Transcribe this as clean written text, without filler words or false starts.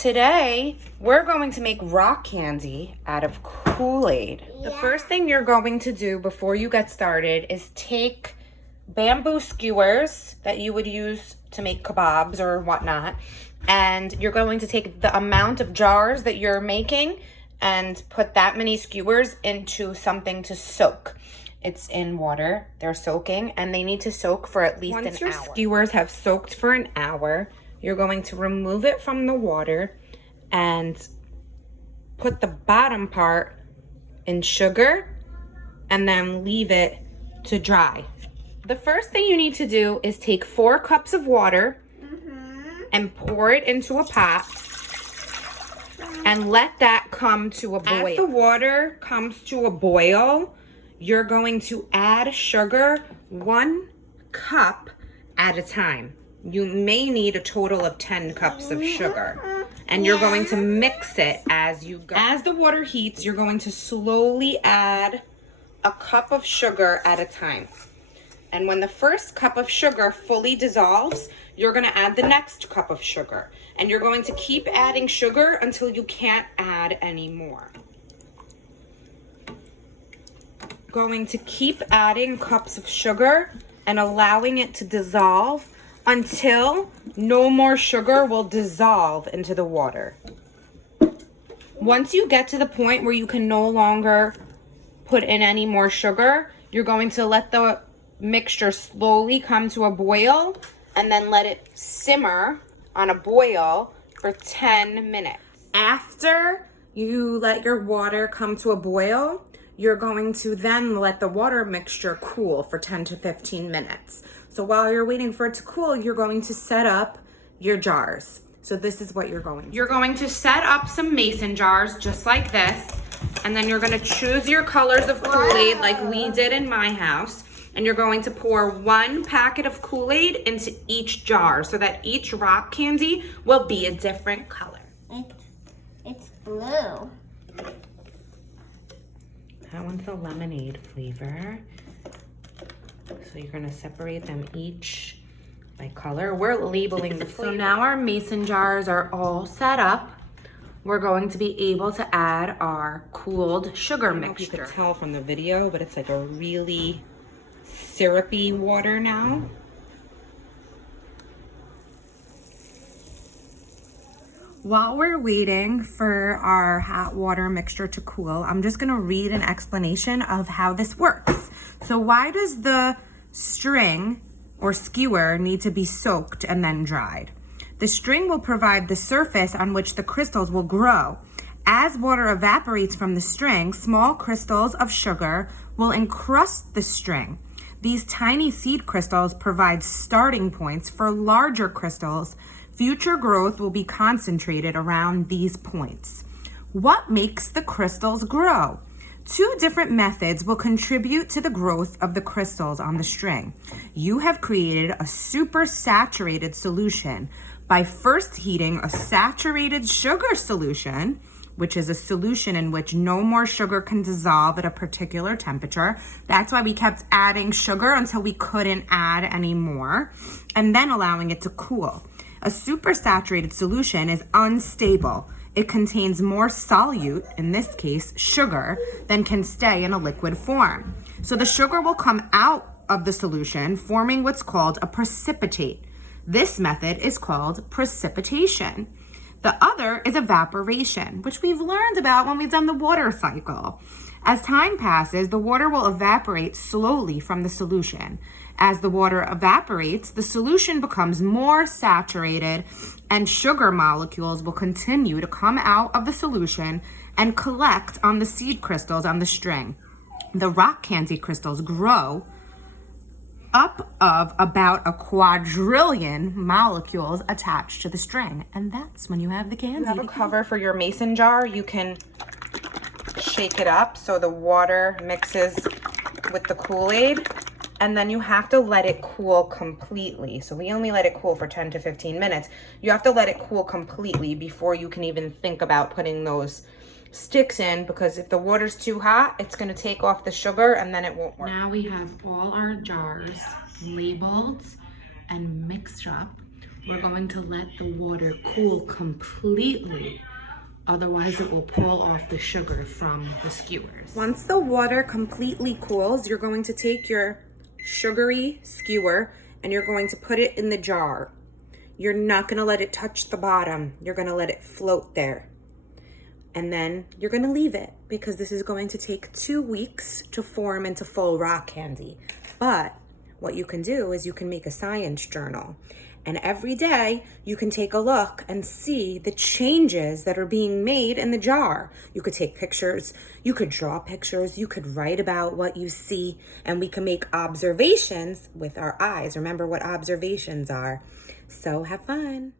Today, we're going to make rock candy out of Kool-Aid. The first thing you're going to do before you get started is take bamboo skewers that you would use to make kebabs or whatnot, and you're going to take the amount of jars that you're making and put that many skewers into something to soak. It's in water, they're soaking, and they need to soak for at least an hour. Once your skewers have soaked for an hour, you're going to remove it from the water and put the bottom part in sugar and then leave it to dry. The first thing you need to do is take 4 cups of water and pour it into a pot and let that come to a boil. As the water comes to a boil, you're going to add sugar 1 cup at a time. You may need a total of 10 cups of sugar, and you're going to mix it as you go. As the water heats, you're going to slowly add a cup of sugar at a time. And when the first cup of sugar fully dissolves, you're going to add the next cup of sugar. And you're going to keep adding sugar until you can't add any more. Going to keep adding cups of sugar and allowing it to dissolve until no more sugar will dissolve into the water. Once you get to the point where you can no longer put in any more sugar, you're going to let the mixture slowly come to a boil and then let it simmer on a boil for 10 minutes. After you let your water come to a boil, you're going to then let the water mixture cool for 10 to 15 minutes. So while you're waiting for it to cool, you're going to set up your jars. So this is what you're going to do. You're going to set up some mason jars just like this, and then you're going to choose your colors of Kool-Aid like we did in my house, and you're going to pour 1 packet of Kool-Aid into each jar so that each rock candy will be a different color. It's blue. That one's a lemonade flavor. So you're gonna separate them each by color. We're labeling the flavor. So now our mason jars are all set up. We're going to be able to add our cooled sugar mixture. I don't know if you could tell from the video, but it's like a really syrupy water now. While we're waiting for our hot water mixture to cool, I'm just gonna read an explanation of how this works. So why does the string or skewer need to be soaked and then dried? The string will provide the surface on which the crystals will grow. As water evaporates from the string, small crystals of sugar will encrust the string. These tiny seed crystals provide starting points for larger crystals. Future growth will be concentrated around these points. What makes the crystals grow? 2 different methods will contribute to the growth of the crystals on the string. You have created a supersaturated solution by first heating a saturated sugar solution, which is a solution in which no more sugar can dissolve at a particular temperature. That's why we kept adding sugar until we couldn't add any more, and then allowing it to cool. A supersaturated solution is unstable. It contains more solute, in this case sugar, than can stay in a liquid form. So the sugar will come out of the solution, forming what's called a precipitate. This method is called precipitation. The other is evaporation, which we've learned about when we've done the water cycle. As time passes, the water will evaporate slowly from the solution. As the water evaporates, the solution becomes more saturated, and sugar molecules will continue to come out of the solution and collect on the seed crystals on the string. The rock candy crystals grow up of about a quadrillion molecules attached to the string, and that's when you have the candy. You have a cover for your mason jar. You can shake it up so the water mixes with the Kool-Aid, and then you have to let it cool completely. So we only let it cool for 10 to 15 minutes. You have to let it cool completely before you can even think about putting those sticks in, because if the water's too hot, it's going to take off the sugar and then it won't work. Now we have all our jars labeled and mixed up. we're going to let the water cool completely. Otherwise, it will pull off the sugar from the skewers. Once the water completely cools, you're going to take your sugary skewer and you're going to put it in the jar. You're not going to let it touch the bottom. You're going to let it float there. And then you're going to leave it because this is going to take 2 weeks to form into full rock candy. But what you can do is you can make a science journal. And every day you can take a look and see the changes that are being made in the jar. You could take pictures, you could draw pictures, you could write about what you see, and we can make observations with our eyes. Remember what observations are. So have fun.